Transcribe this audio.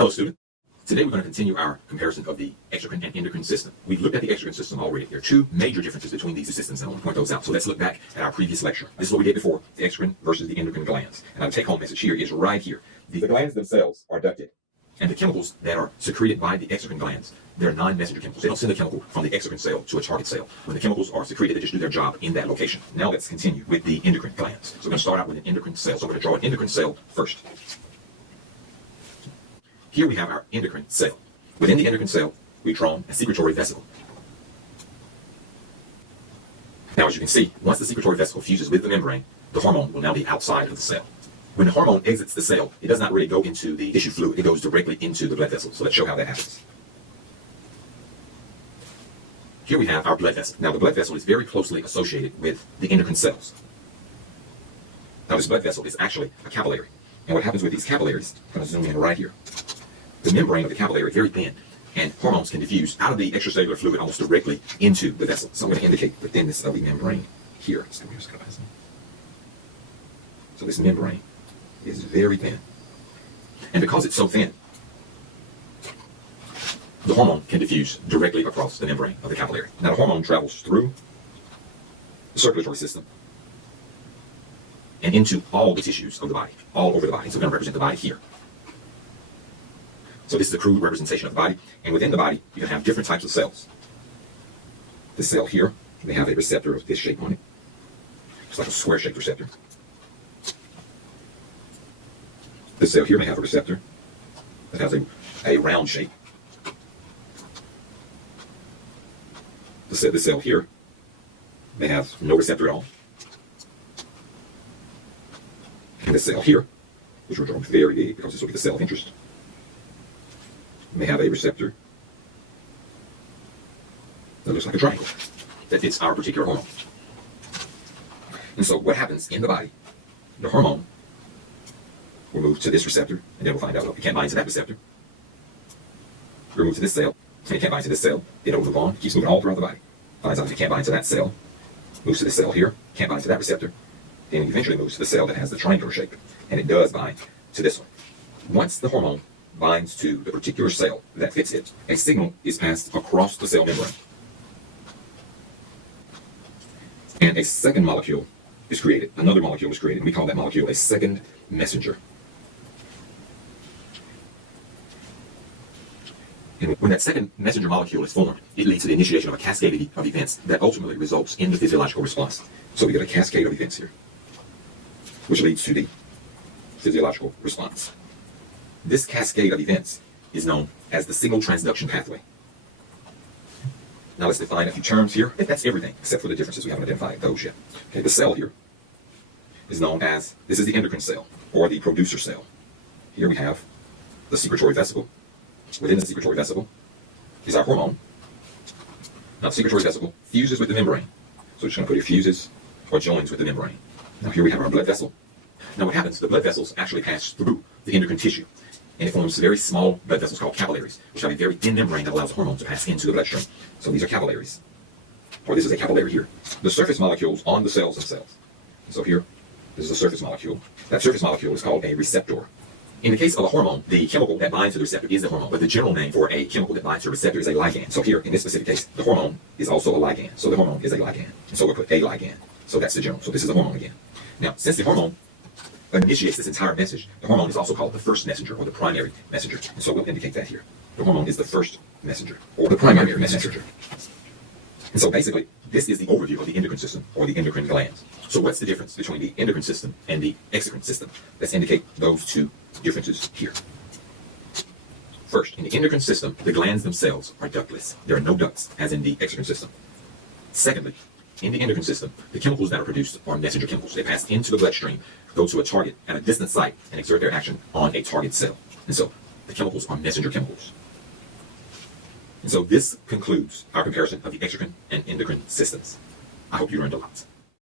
Hello student. Today we're going to continue our comparison of the exocrine and endocrine system. We've looked at the exocrine system already. There are two major differences between these two systems, and I want to point those out. So let's look back at our previous lecture. This is what we did before, the exocrine versus the endocrine glands. And our take-home message here is right here. The glands themselves are ducted, and the chemicals that are secreted by the exocrine glands, they're non-messenger chemicals. They don't send a chemical from the exocrine cell to a target cell. When the chemicals are secreted, they just do their job in that location. Now let's continue with the endocrine glands. So we're going to start out with an endocrine cell. So we're going to draw an endocrine cell first. Here we have our endocrine cell. Within the endocrine cell, we've drawn a secretory vesicle. Now, as you can see, once the secretory vesicle fuses with the membrane, the hormone will now be outside of the cell. When the hormone exits the cell, it does not really go into the tissue fluid. It goes directly into the blood vessel. So let's show how that happens. Here we have our blood vessel. Now, the blood vessel is very closely associated with the endocrine cells. Now, this blood vessel is actually a capillary. And what happens with these capillaries, I'm going to zoom in right here. The membrane of the capillary is very thin, and hormones can diffuse out of the extracellular fluid almost directly into the vessel. So I'm going to indicate the thinness of the membrane here. So this membrane is very thin. And because it's so thin, the hormone can diffuse directly across the membrane of the capillary. Now the hormone travels through the circulatory system and into all the tissues of the body, all over the body. So we're going to represent the body here. So this is a crude representation of the body, and within the body, you can have different types of cells. This cell here, they have a receptor of this shape on it. It's like a square-shaped receptor. This cell here may have a receptor that has a round shape. This cell here may have no receptor at all. And this cell here, which we're drawing very big because this will be the cell of interest, may have a receptor that looks like a triangle that fits our particular hormone. And so what happens in the body, the hormone will move to this receptor, and then we'll find out, well, it can't bind to that receptor. We'll move to this cell, and it can't bind to this cell. It'll move on, keeps moving all throughout the body. Finds out that it can't bind to that cell, moves to this cell here, can't bind to that receptor, and eventually moves to the cell that has the triangular shape, and it does bind to this one. Once the hormone binds to the particular cell that fits it, a signal is passed across the cell membrane. And a second molecule is created. Another molecule is created, and we call that molecule a second messenger. And when that second messenger molecule is formed, it leads to the initiation of a cascade of events that ultimately results in the physiological response. So we get a cascade of events here, which leads to the physiological response. This cascade of events is known as the signal transduction pathway. Now let's define a few terms here. That's everything except for the differences. We haven't identified those yet. Okay, the cell here is known as, this is the endocrine cell, or the producer cell. Here we have the secretory vesicle. Within the secretory vesicle is our hormone. Now the secretory vesicle fuses with the membrane. So we're just going to put here fuses or joins with the membrane. Now here we have our blood vessel. Now what happens, the blood vessels actually pass through the endocrine tissue, and it forms very small blood vessels called capillaries, which have a very thin membrane that allows the hormone to pass into the bloodstream. So these are capillaries, or this is a capillary here. The surface molecules on the cells themselves. So here, this is a surface molecule. That surface molecule is called a receptor. In the case of a hormone, the chemical that binds to the receptor is the hormone, but the general name for a chemical that binds to a receptor is a ligand. So here, in this specific case, the hormone is also a ligand. So the hormone is a ligand. And so we'll put a ligand. So that's the general. So this is the hormone again. Now, since the hormone initiates this entire message, the hormone is also called the first messenger, or the primary messenger. And so we'll indicate that here. The hormone is the first messenger, or the primary messenger. And so basically, this is the overview of the endocrine system, or the endocrine glands. So what's the difference between the endocrine system and the exocrine system? Let's indicate those two differences here. First, in the endocrine system, the glands themselves are ductless. There are no ducts, as in the exocrine system. Secondly, in the endocrine system, the chemicals that are produced are messenger chemicals. They pass into the bloodstream, go to a target at a distant site, and exert their action on a target cell. And so the chemicals are messenger chemicals. And so this concludes our comparison of the exocrine and endocrine systems. I hope you learned a lot.